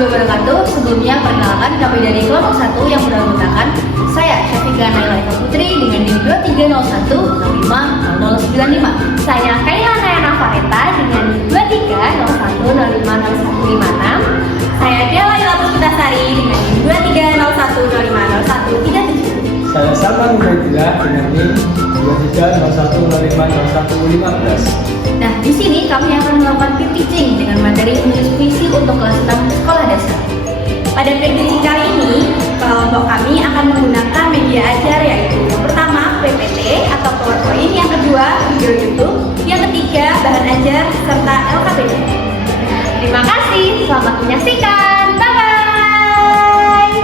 warahmatullahi wabarakatuh. Sebelumnya perkenalkan kami dari kelompok 1 yang beranggotakan saya Syafiqah Naila Eka Putri dengan NIM 2301050095. Saya Kaila Nayana Fareta dengan NIM 2301050156. Saya Dela Ila Puspitasari dengan NIM 2301050137. Saya Salman Ubaidillah dengan NIM 2301050115. Nah, di sini kami akan melakukan peer teaching dengan materi menulis puisi untuk kelas 6 sekolah dasar. Pada peer teaching kali ini, kelompok kami akan menggunakan media ajar yaitu yang pertama PPT atau PowerPoint, yang kedua video YouTube, yang ketiga bahan ajar serta LKPD. Terima kasih, selamat menyaksikan. Bye bye.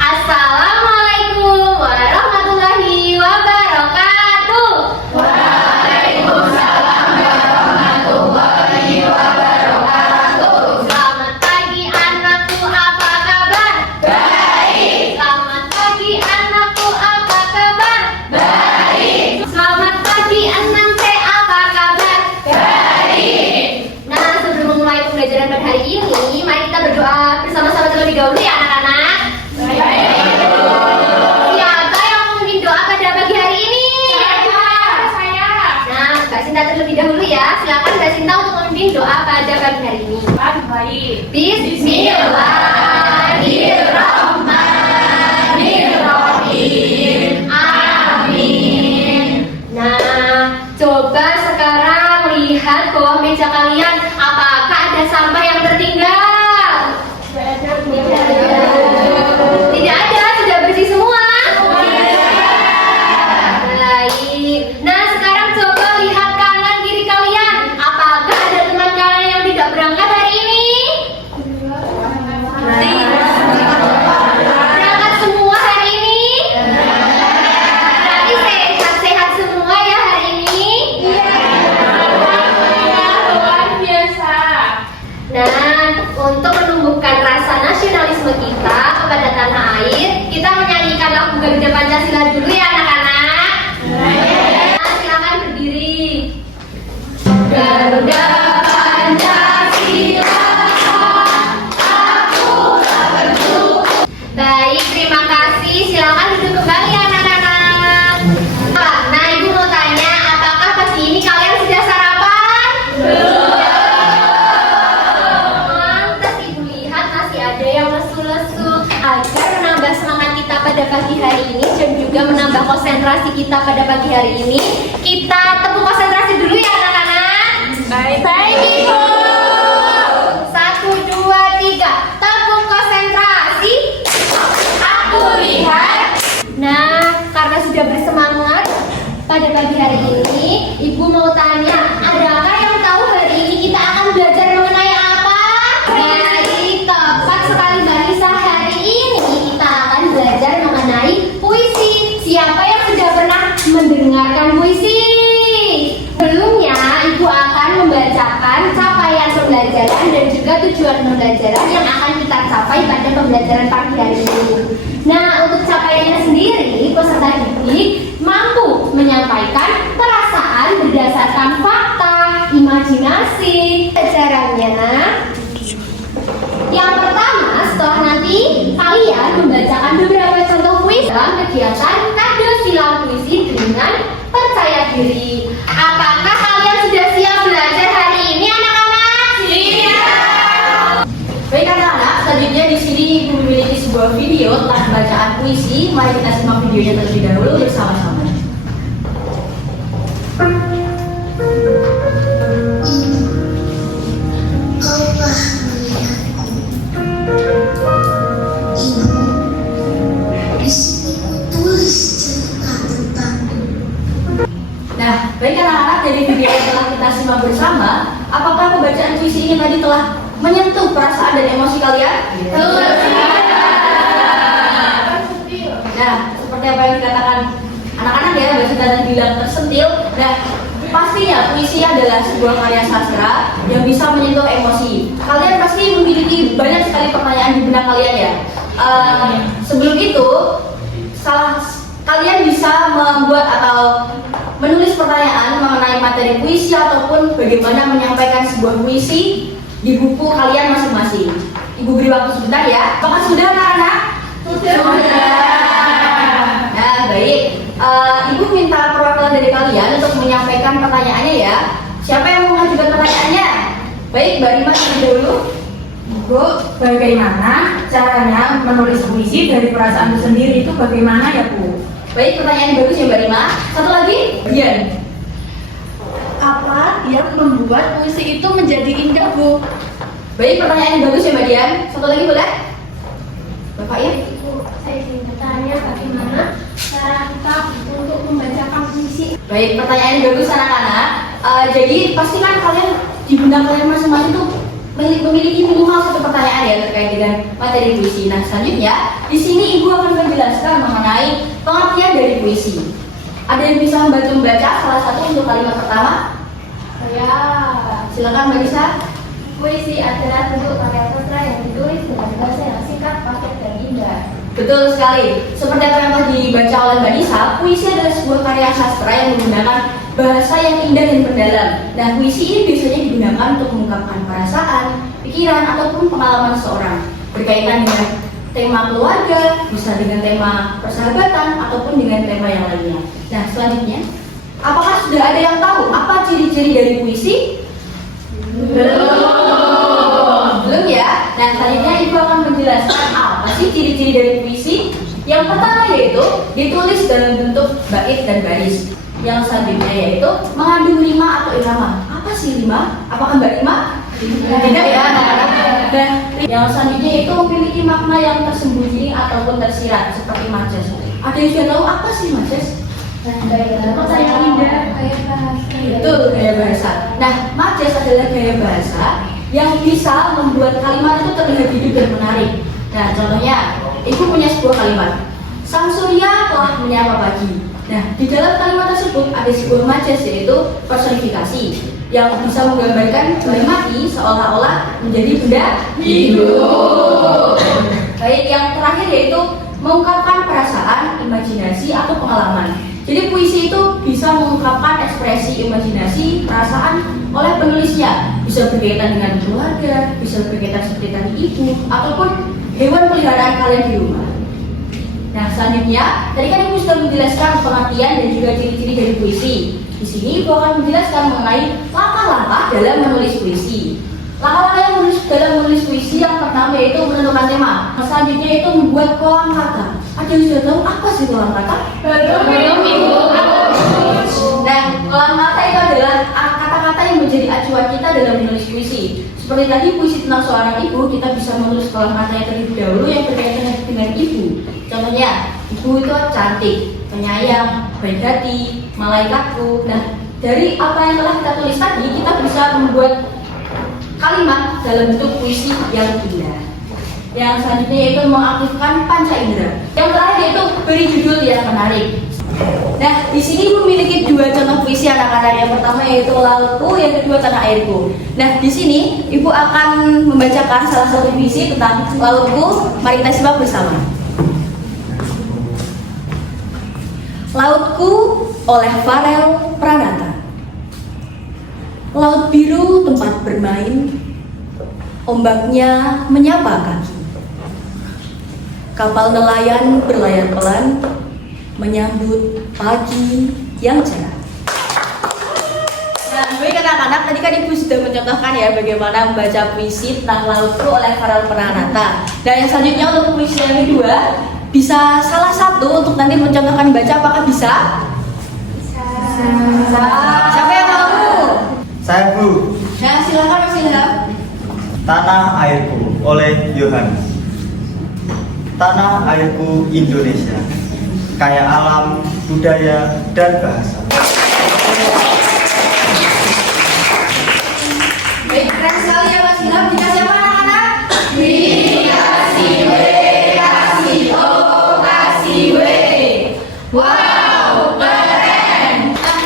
Assalamualaikum warahmatullahi wabarakatuh. Selamat pagi anakku, apa kabar? Baik. Selamat pagi anakku, apa kabar? Baik. Selamat pagi anak teh, apa kabar? Baik. Nah, sebelum memulai pembelajaran pada hari ini, mari kita berdoa bersama-sama terlebih dahulu ya anak-anak. Baik. Siapa yang memimpin doa pada pagi hari ini? Saya. Nah, Mbak Sinta terlebih dahulu ya. Silakan Mbak Sinta untuk memimpin doa pada pagi hari ini. Baik. Bismillahirrahmanirrahim. Amin. Nah, coba sekarang lihat bawah meja kalian. Apakah ada sampah yang tertinggal? Tidak ada, sudah bersih semua. Baik. Nah, sekarang coba lihat kanan kiri kalian. Apakah ada teman kalian yang tidak berangkat hari ini? Berangkat semua hari ini? Berarti sehat-sehat semua ya hari ini? Luar biasa. Nah, untuk menumbuhkan rasa nasionalisme kita kepada tanah air, kita menyanyikan lagu Garuda Pancasila dulu ya anak-anak. Nah, silakan berdiri. Garuda Pancasila, aku tak bertubuh. Baik, terima kasih. Silakan duduk kembali anak-anak. Nah, Ibu mau tanya, apakah pagi ini kalian sudah sarapan? Mantas, Ibu lihat masih ada yang lesu-lesu. Agar menambah semangat kita pada pagi hari ini dan juga menambah konsentrasi kita pada pagi hari ini, kita tepuk konsentrasi dulu ya anak-anak. Baik. Ibu. 1, 2, 3. Tepuk konsentrasi. Aku lihat. Nah, karena sudah bersemangat pada pagi hari ini, Ibu mau tanya, adakah yang tahu hari ini kita akan belajar mengenai apa? Baik, tepat sekali Mbak Lisa. Hari ini kita akan belajar mengenai puisi. Siapa yang sudah pernah mendengarkan puisi? Sebelumnya, Ibu akan membacakan capaian pembelajaran dan juga tujuan pembelajaran yang akan kita capai pada pembelajaran pagi hari ini. Nah, untuk capaiannya sendiri, peserta didik mampu menyampaikan perasaan berdasarkan fakta, imajinasi. Caranya, yang pertama, setelah nanti kalian membacakan beberapa contoh puisi dalam kegiatan kado silang puisi dengan percaya diri. Apakah kalian sudah siap belajar hari ini, anak-anak? Siap. Baik anak-anak, selanjutnya di sini Ibu memiliki sebuah video tentang bacaan puisi. Mari kita simak videonya terlebih dahulu bersama-sama. Kaulah melihatku, Ibu. Di sini kutulis cerita tentangmu. Nah, baik anak-anak, dari video yang telah kita simak bersama, apakah pembacaan puisi ini tadi telah menyentuh perasaan dan emosi kalian? Nah, seperti apa yang dikatakan anak-anak ya, Mbak Sinta tadi bilang tersentil. Nah, pastinya puisi adalah sebuah karya sastra yang bisa menyentuh emosi. Kalian pasti memiliki banyak sekali pertanyaan di benak kalian ya. Sebelum itu, kalian bisa membuat atau menulis pertanyaan mengenai materi puisi ataupun bagaimana menyampaikan sebuah puisi di buku kalian masing-masing. Ibu beri waktu sebentar ya. Apakah sudah anak-anak? Nah, baik. Ibu minta perwakilan dari kalian untuk menyampaikan pertanyaannya ya. Siapa yang mau mengajukan pertanyaannya? Baik, Mbak Rima terlebih dahulu. Bu, bagaimana caranya menulis puisi dari perasaan itu sendiri itu bagaimana ya Bu? Baik, pertanyaan bagus ya Mbak Rima. Satu lagi, Dian. Apa yang membuat puisi itu menjadi indah, Bu? Baik, pertanyaan yang bagus ya Mbak Dian. Satu lagi boleh? Bapak ya? Bu, saya ingin bertanya bagaimana cara kita untuk membacakan puisi. Baik, pertanyaan yang bagus anak-anak. Jadi pastikan kalian di benak kalian masing-masing tuh memiliki minimal satu pertanyaan ya terkait dengan materi puisi. Nah, selanjutnya di sini Ibu akan menjelaskan mengenai pengertian dari puisi. Ada yang bisa membantu membaca salah satu untuk kalimat pertama? Ya, Silakan Mbak Lisa. puisi adalah bentuk karya sastra yang ditulis dengan bahasa yang singkat, padat, dan indah. Betul sekali. Seperti apa yang telah dibaca oleh Mbak Nisa, puisi adalah sebuah karya sastra yang menggunakan bahasa yang indah dan mendalam. Nah, puisi ini biasanya digunakan untuk mengungkapkan perasaan, pikiran, ataupun pengalaman seseorang berkaitan dengan tema keluarga, bisa dengan tema persahabatan, ataupun dengan tema yang lainnya. Nah, selanjutnya, apakah sudah ada yang tahu apa ciri-ciri dari puisi? Belum ya? Nah, selanjutnya Ibu akan menjelaskan apa sih ciri-ciri dari puisi. Yang pertama yaitu ditulis dalam bentuk bait dan baris. Yang selanjutnya yaitu mengandung rima atau irama. Apa sih rima? Apakah Mbak Rima? Tidak ya, anak-anak. Dan yang selanjutnya itu memiliki makna yang tersembunyi ataupun tersirat seperti majas. Ada yang sudah tahu apa sih majas? Pertanyaan indah, kayak bahasa. Betul, gaya bahasa. Nah, majas adalah gaya bahasa yang bisa membuat kalimat itu terlihat hidup dan menarik. Nah, contohnya, Ibu punya sebuah kalimat. Sang surya telah menyapa pagi. Nah, di dalam kalimat tersebut ada sebuah majas yaitu personifikasi yang bisa menggambarkan benda mati seolah-olah menjadi benda hidup. Baik, yang terakhir yaitu mengungkapkan perasaan, imajinasi, atau pengalaman. Jadi puisi itu bisa mengungkapkan ekspresi imajinasi, perasaan oleh penulisnya. Bisa berkaitan dengan keluarga, bisa berkaitan seperti tadi ibu, ataupun hewan peliharaan kalian di rumah. Nah, selanjutnya, tadi kan Ibu sudah menjelaskan pengertian dan juga ciri-ciri dari puisi. Di sini Ibu akan menjelaskan mengenai langkah-langkah dalam menulis puisi. Langkah-langkah yang dalam menulis puisi yang pertama yaitu menentukan tema. Selanjutnya itu membuat kolam kata. Ada yang sudah tahu apa sih kolam kata? Belum, Ibu. Nah, kolam kata itu adalah kata-kata yang menjadi acuan kita dalam menulis puisi. Seperti tadi puisi tentang seorang ibu, kita bisa menulis kolam katanya terlebih dahulu yang berkaitan dengan ibu. Contohnya, ibu itu cantik, penyayang, baik hati, malaikatku. Nah, dari apa yang telah kita tulis tadi, kita bisa membuat kalimat dalam bentuk puisi yang indah. Yang selanjutnya yaitu mengaktifkan panca indera. Yang terakhir yaitu beri judul yang menarik. Nah, di sini Ibu memiliki dua contoh puisi anak-anak. Yang pertama yaitu Lautku, yang kedua Tanah Airku. Nah, di sini Ibu akan membacakan salah satu puisi tentang Lautku. Mari kita simak bersama. Lautku oleh Farel Pranata. Laut biru tempat bermain, ombaknya menyapa kaki. Kapal nelayan berlayar pelan, menyambut pagi yang cerah. Nah, baik anak-anak, tadi kan Ibu sudah mencontohkan ya bagaimana membaca puisi tentang Lautku oleh Farel Pranata. Dan yang selanjutnya untuk puisi yang kedua, bisa salah satu untuk nanti mencontohkan baca, apakah bisa? Bisa. Siapa yang mau? Saya Bu. Nah, silakan Mas Ilham. Tanah Airku oleh Yohanes. Tanah airku Indonesia, kaya alam, budaya, dan bahasa. Baik, keren sekali ya Mas Ilham. Dikasih apa anak-anak? Dikasih W, kasih O, kasih W. Wow, keren. Nah,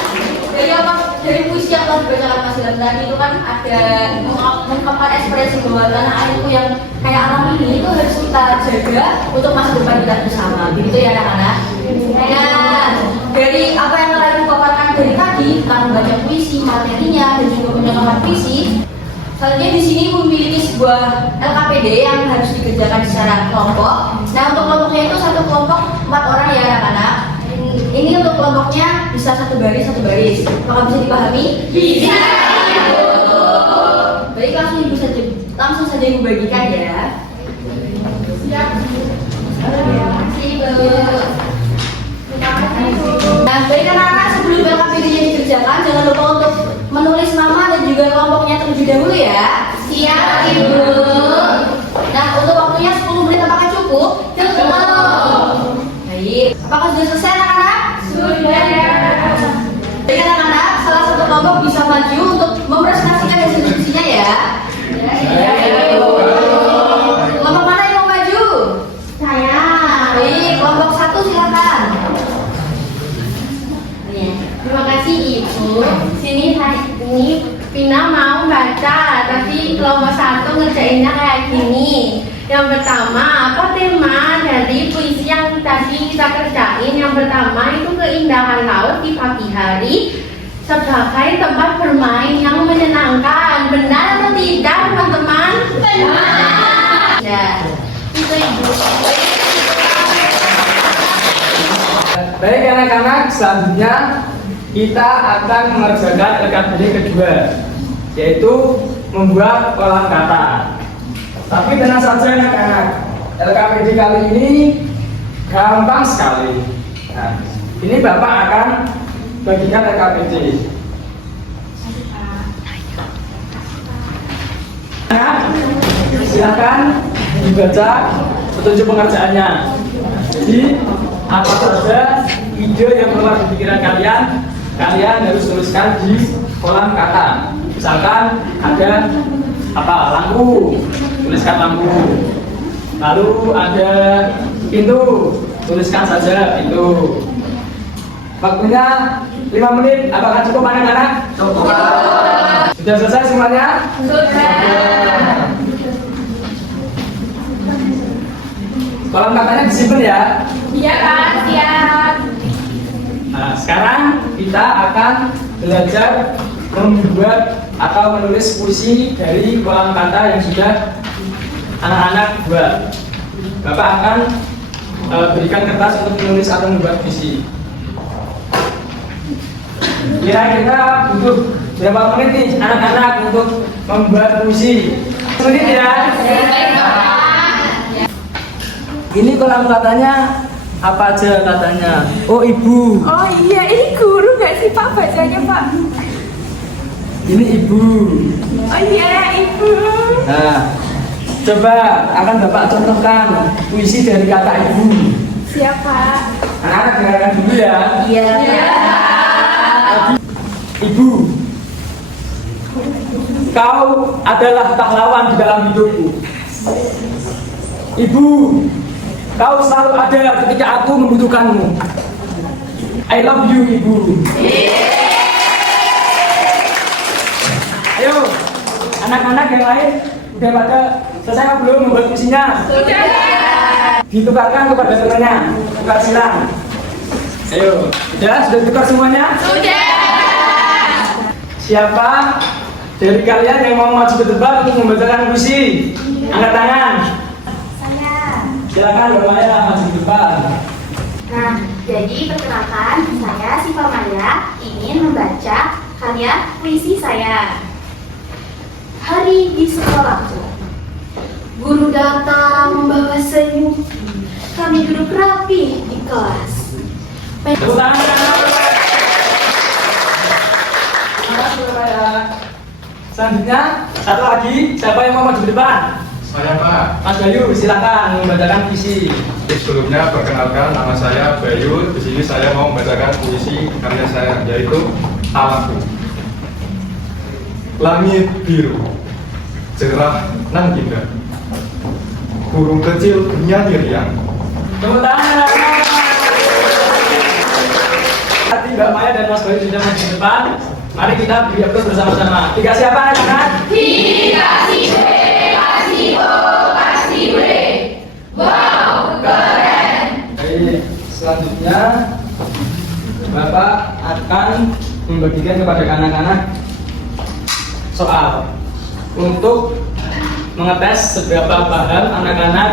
dari puisi yang telah dibacakan Mas Ilham tadi itu kan ada mengungkapkan ekspresi bahwa tanah airku yang kayak alam ini itu harus kita jaga untuk masa depan kita bersama. Begitu ya anak-anak. Nah, dari apa yang telah Ibu paparkan dari tadi tentang membaca puisi, materinya, dan juga mencontohkan puisi, Selanjutnya di sini memiliki sebuah LKPD yang harus dikerjakan secara kelompok. Nah, untuk kelompoknya itu satu kelompok 4 orang ya anak-anak. Ini untuk kelompoknya bisa satu baris. Apakah bisa dipahami? Bisa. Baik, langsung saja ibu bagikan ya. Siap. Nah, baik anak-anak, sebelum LKPD-nya dikerjakan, jangan lupa untuk menulis nama dan juga kelompoknya terlebih dahulu ya. Siap, Ibu. Nah, untuk waktunya 10 menit apakah cukup? Cukup. Baik, apakah sudah selesai anak-anak? Sudah. Baik anak-anak, salah satu kelompok bisa maju untuk mempresentasikan hasil diskusinya ya. Kelompok mana yang mau maju? Saya. Baik, kelompok 1 silakan. Terima kasih Ibu. Sini hari ini Pina mau baca, tapi kelompok 1 ngerjainnya kayak gini. Yang pertama, apa tema dari puisi yang tadi kita kerjain? Yang pertama itu keindahan laut di pagi hari sebagai tempat bermain yang menyenangkan. Benar atau tidak, teman-teman? Benar. Ya, itu Ibu. Baik anak-anak, selanjutnya kita akan mengerjakan LKPD kedua, yaitu membuat kolam kata. Tapi tenang saja anak-anak, LKPD kali ini gampang sekali. Nah, ini Bapak akan bagikan LKPD. Nah, silakan dibaca petunjuk pengerjaannya. Jadi apa saja ide yang keluar di pikiran kalian harus tuliskan di kolam kata. Misalkan ada apa, lampu, tuliskan lampu. Lalu ada pintu, tuliskan saja pintu. Waktunya 5 menit, apakah cukup anak-anak? Cukup. Sudah selesai semuanya? Sudah. Kolam katanya disimpan ya. Iya Pak, siap. Nah, sekarang kita akan belajar membuat atau menulis puisi dari kolam kata yang sudah anak-anak buat. Bapak akan berikan kertas untuk menulis atau membuat puisi. Kira-kira butuh berapa menit nih anak-anak untuk membuat puisi? Menit ya? Ini kolam katanya apa aja katanya? Oh ibu. Oh iya, ini guru nggak sih Pak bacanya Pak? Ini ibu. Oh iya, Ibu. Nah, coba akan Bapak contohkan puisi dari kata ibu. Siapa? Anak-anak dengarkan dulu ya. Iya. Ibu, kau adalah pahlawan di dalam hidupku. Ibu, kau selalu ada ketika aku membutuhkanmu. I love you, Ibu. Ayo, anak-anak yang lain udah pada selesai apa belum membuat puisinya? Sudah. Ditukarkan kepada temannya, tukar silang. Ayo, sudah tukar semuanya? Sudah. Siapa dari kalian yang mau maju ke depan untuk membacakan puisi? Angkat tangan. Saya. Silakan Mbak Maya maju ke depan. Nah, jadi perkenalkan, saya Siva Maya ingin membaca karya puisi saya. Hari di sekolahku, guru datang membawa senyum. Kami duduk rapi di kelas. Tepuk tangan. Terima kasih Mbak Maya. Selanjutnya, satu lagi, siapa yang mau maju ke depan? Saya Pak. Mas Bayu, silakan membacakan puisi. Sebelumnya perkenalkan, nama saya Bayu. Di sini saya mau membacakan puisi karya saya, yaitu Alamku. Langit biru, cerah nan indah. Burung kecil bernyanyi riang. Tepuk tangan. Tadi Mbak Maya dan Mas Bayu sudah maju ke depan. Mari kita beri aplaus bersama-sama. Tiga siapa anak-anak? Kasih B, kasih O, kasih W. Wow, keren. Baik, selanjutnya Bapak akan membagikan kepada anak-anak soal. untuk mengetes seberapa paham anak-anak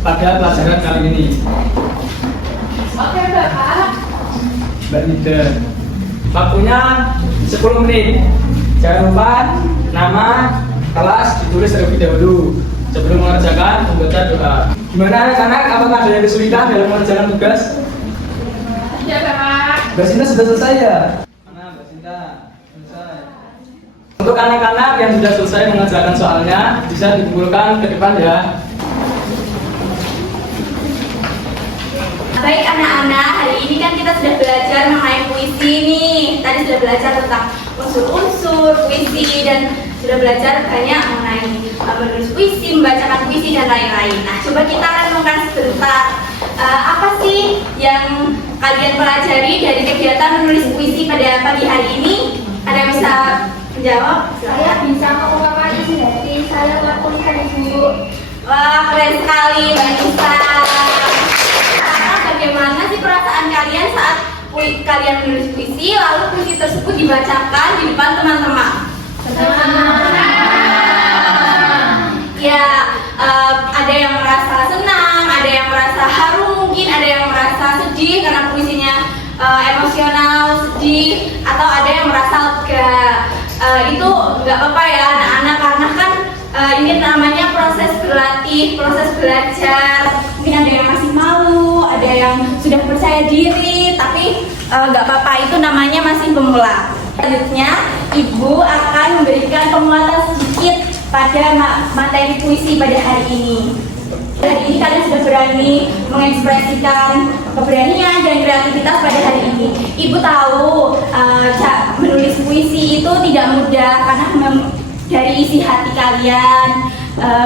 pada pelajaran kali ini. Oke, Bapak. Mbak Nida, waktunya 10 menit. Jangan lupa nama kelas ditulis terlebih dahulu sebelum mengerjakan membaca doa. Gimana anak-anak? Apakah ada yang kesulitan dalam mengerjakan tugas? Ya, Bapak. Mbak Sinta sudah selesai ya? Mana Mbak Sinta? Selesai. Untuk anak-anak yang sudah selesai mengerjakan soalnya, bisa dikumpulkan ke depan ya. Baik anak-anak, hari ini kan kita sudah belajar mengenai puisi nih. Tadi sudah belajar tentang unsur-unsur puisi dan sudah belajar banyak mengenai menulis puisi, membacakan puisi dan lain-lain. Nah, coba kita renungkan sebentar. Apa sih yang kalian pelajari dari kegiatan menulis puisi pada pagi hari ini? Ada yang bisa menjawab? Saya bisa mengungkapkan isi hati saya lakukan dulu. Wah, keren sekali Mbak Nisa. Sekarang bagaimana sih perasaan kalian saat kalian menulis puisi, lalu puisi tersebut dibacakan di depan teman-teman? Ya, ada yang merasa senang, ada yang merasa haru, mungkin ada yang merasa sedih karena puisinya emosional, sedih, atau ada yang merasa lega. Itu nggak apa-apa ya anak-anak, karena kan ini namanya proses berlatih, proses belajar. Mungkin ada yang masih malu, ada yang sudah percaya diri, tapi nggak apa-apa, itu namanya masih pemula. Selanjutnya, Ibu akan memberikan penguatan sedikit pada materi puisi pada hari ini. Hari ini kalian sudah berani mengekspresikan keberanian dan kreativitas pada hari ini. Ibu tahu menulis puisi itu tidak mudah karena dari isi hati kalian.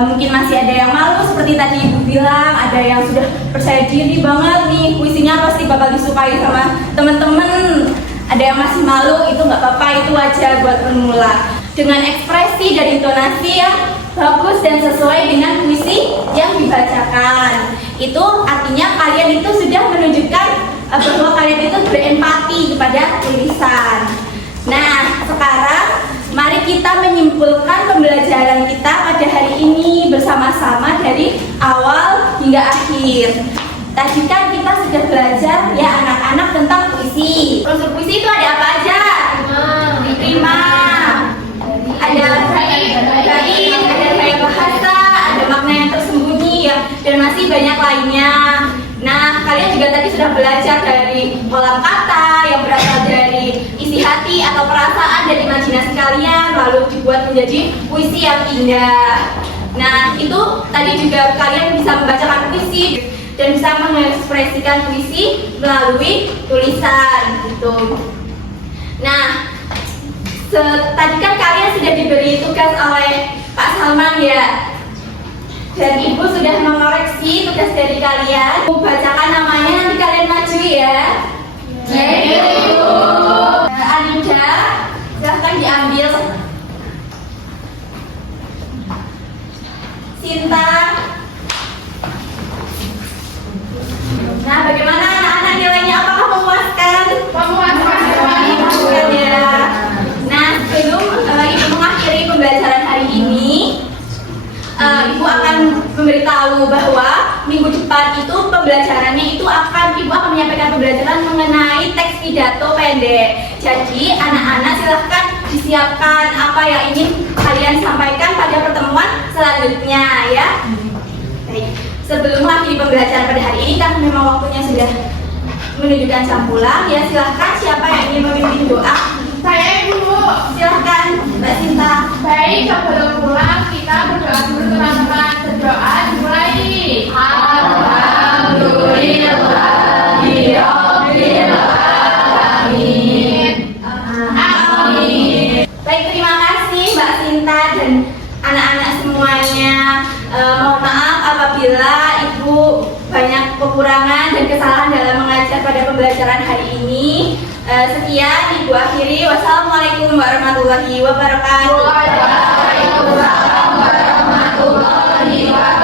Mungkin masih ada yang malu seperti tadi Ibu bilang, ada yang sudah percaya diri banget nih, puisinya pasti bakal disukai sama teman-teman. Ada yang masih malu, itu nggak apa-apa, itu wajar buat pemula. Dengan ekspresi dan intonasi yang bagus dan sesuai dengan puisi yang dibacakan, itu artinya kalian itu sudah menunjukkan bahwa kalian itu berempati kepada tulisan. Nah, sekarang mari kita menyimpulkan pembelajaran kita pada hari ini bersama-sama dari awal hingga akhir. Tadi kan kita sudah belajar ya anak-anak tentang puisi. Unsur puisi itu ada apa aja? Rima, ada bait, ada gaya bahasa, ada makna yang tersembunyi ya, dan masih banyak lainnya. Nah, kalian juga tadi sudah belajar dari kolam kata yang berasal dari isi hati atau perasaan dan imajinasi kalian, lalu dibuat menjadi puisi yang indah. Nah, itu tadi juga kalian bisa membacakan puisi dan bisa mengekspresikan puisi melalui tulisan gitu. Nah, tadi kan kalian sudah diberi tugas oleh Pak Salman ya, dan Ibu sudah mengoreksi tugas dari kalian. Ibu bacakan namanya, nanti kalian maju ya. Jadi Ibu. Anida, silahkan diambil. Sinta. Nah, bagaimana anak-anak nilainya? Apakah memuaskan? Memuaskan ya. Nah, sebelum Ibu mengakhiri pembelajaran hari ini, Ibu akan memberitahu bahwa minggu depan itu pembelajarannya itu Ibu akan menyampaikan pembelajaran mengenai teks pidato pendek. Jadi anak-anak silahkan disiapkan apa yang ingin kalian sampaikan pada pertemuan selanjutnya ya. Baik. Sebelum mengakhiri pembelajaran pada hari ini kan memang waktunya sudah menunjukkan jam pulang ya, silahkan siapa yang ingin memimpin doa? Saya Ibu. Silahkan Mbak Sinta. Baik, sebelum pulang kita berdoa dulu teman-teman. Berdoa dimulai. Alhamdulillahirobbilalamin. Amin. Baik, terima kasih Mbak Sinta dan anak-anak semuanya. Mohon maaf apabila Ibu banyak kekurangan dan kesalahan dalam mengajar pada pembelajaran hari ini. Sekian Ibu akhiri. Wassalamualaikum warahmatullahi wabarakatuh. Waalaikumsalam warahmatullahi wabarakatuh.